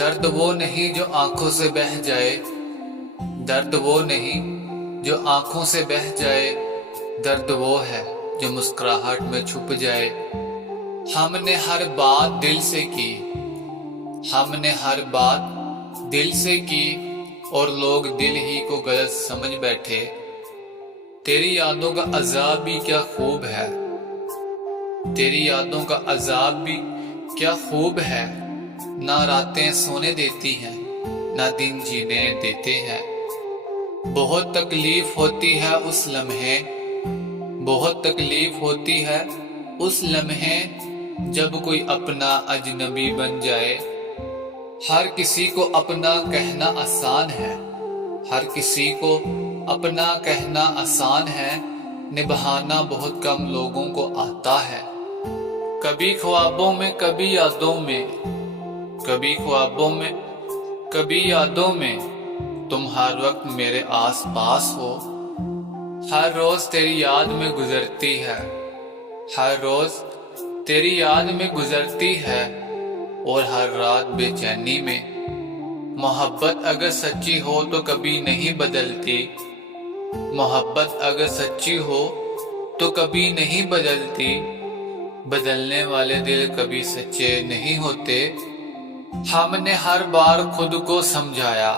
درد وہ نہیں جو آنکھوں سے بہہ جائے، درد وہ نہیں جو آنکھوں سے بہہ جائے، درد وہ ہے جو مسکراہٹ میں چھپ جائے۔ ہم نے ہر بات دل سے کی، ہم نے ہر بات دل سے کی، اور لوگ دل ہی کو غلط سمجھ بیٹھے۔ تیری یادوں کا عذاب بھی کیا خوب ہے، تیری یادوں کا عذاب بھی کیا خوب ہے، نہ راتیں سونے دیتی ہیں نہ دن جینے دیتے ہیں۔ بہت تکلیف ہوتی ہے اس لمحے، بہت تکلیف ہوتی ہے اس لمحے، جب کوئی اپنا اجنبی بن جائے۔ ہر کسی کو اپنا کہنا آسان ہے، ہر کسی کو اپنا کہنا آسان ہے، نبھانا بہت کم لوگوں کو آتا ہے۔ کبھی خوابوں میں کبھی یادوں میں، کبھی خوابوں میں کبھی یادوں میں، تم ہر وقت میرے آس پاس ہو۔ ہر روز تیری یاد میں گزرتی ہے، ہر روز تیری یاد میں گزرتی ہے، اور ہر رات بے چینی میں۔ محبت اگر سچی ہو تو کبھی نہیں بدلتی، محبت اگر سچی ہو تو کبھی نہیں بدلتی، بدلنے والے دل کبھی سچے نہیں ہوتے۔ ہم نے ہر بار خود کو سمجھایا،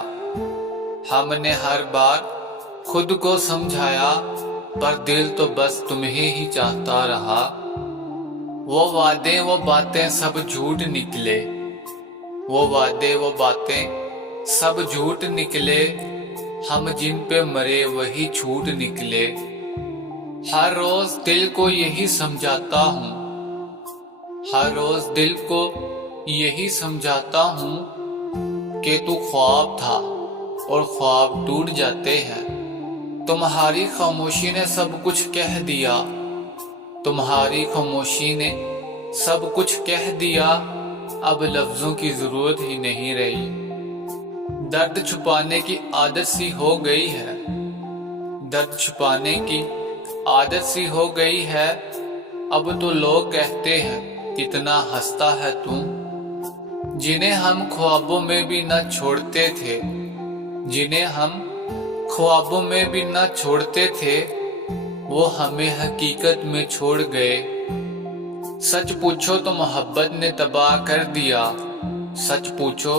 ہم نے ہر بار خود کو سمجھایا، پر دل تو بس تمہیں ہی چاہتا رہا۔ وہ وعدے وہ باتیں سب جھوٹ نکلے، وہ وعدے وہ باتیں سب جھوٹ نکلے، ہم جن پہ مرے وہی جھوٹ نکلے۔ ہر روز دل کو یہی سمجھاتا ہوں، ہر روز دل کو یہی سمجھاتا ہوں کہ تو خواب تھا اور خواب ٹوٹ جاتے ہیں۔ تمہاری خاموشی نے سب کچھ کہہ دیا، تمہاری خاموشی نے سب کچھ کہہ دیا، اب لفظوں کی ضرورت ہی نہیں رہی۔ درد چھپانے کی عادت سی ہو گئی ہے، درد چھپانے کی عادت سی ہو گئی ہے، اب تو لوگ کہتے ہیں کتنا ہنستا ہے تو۔ جنہیں ہم خوابوں میں بھی نہ چھوڑتے تھے، جنہیں ہم خوابوں میں بھی نہ چھوڑتے تھے، وہ ہمیں حقیقت میں چھوڑ گئے۔ سچ پوچھو تو محبت نے تباہ کر دیا، سچ پوچھو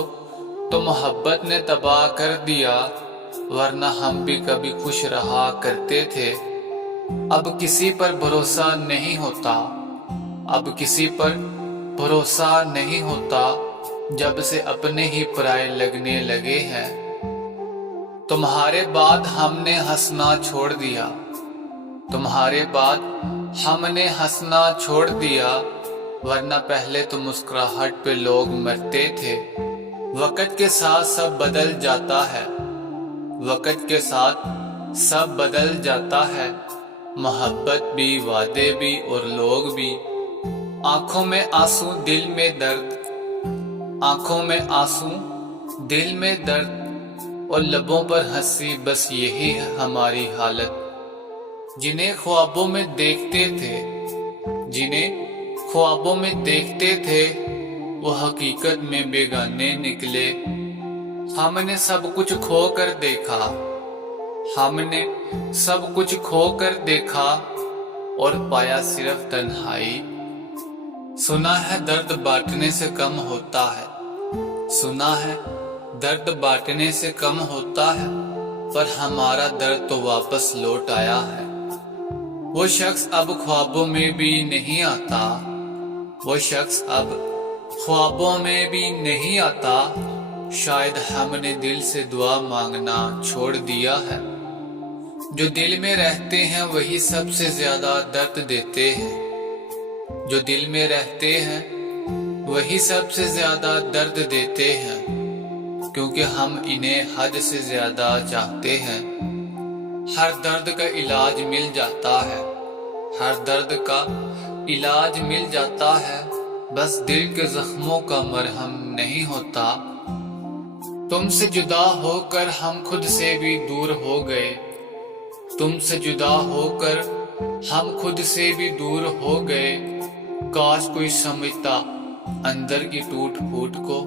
تو محبت نے تباہ کر دیا، ورنہ ہم بھی کبھی خوش رہا کرتے تھے۔ اب کسی پر بھروسہ نہیں ہوتا، اب کسی پر بھروسہ نہیں ہوتا، جب سے اپنے ہی پرائے لگنے لگے ہیں۔ تمہارے بعد ہم نے ہنسنا چھوڑ دیا، تمہارے بعد ہم نے ہنسنا چھوڑ دیا، ورنہ پہلے تو مسکراہٹ پہ لوگ مرتے تھے۔ وقت کے ساتھ سب بدل جاتا ہے، وقت کے ساتھ سب بدل جاتا ہے، محبت بھی، وعدے بھی اور لوگ بھی۔ آنکھوں میں آنسو دل میں درد، آنکھوں میں آنسو دل میں درد، اور لبوں پر ہنسی، بس یہی ہے ہماری حالت۔ جنہیں خوابوں میں دیکھتے تھے، جنہیں خوابوں میں دیکھتے تھے، وہ حقیقت میں بیگانے نکلے۔ ہم نے سب کچھ کھو کر دیکھا، ہم نے سب کچھ کھو کر دیکھا، اور پایا صرف تنہائی۔ سنا ہے درد بانٹنے سے کم ہوتا ہے، سنا ہے درد بانٹنے سے کم ہوتا ہے، پر ہمارا درد تو واپس لوٹ آیا ہے۔ وہ شخص اب خوابوں میں بھی نہیں آتا، وہ شخص اب خوابوں میں بھی نہیں آتا، شاید ہم نے دل سے دعا مانگنا چھوڑ دیا ہے۔ جو دل میں رہتے ہیں وہی سب سے زیادہ درد دیتے ہیں، جو دل میں رہتے ہیں وہی سب سے زیادہ درد دیتے ہیں، کیونکہ ہم انہیں حد سے زیادہ چاہتے ہیں۔ ہر درد کا علاج مل جاتا ہے، ہر درد کا علاج مل جاتا ہے، بس دل کے زخموں کا مرہم نہیں ہوتا۔ تم سے جدا ہو کر ہم خود سے بھی دور ہو گئے، تم سے جدا ہو کر ہم خود سے بھی دور ہو گئے، کاش کوئی سمجھتا اندر کی ٹوٹ پھوٹ کو۔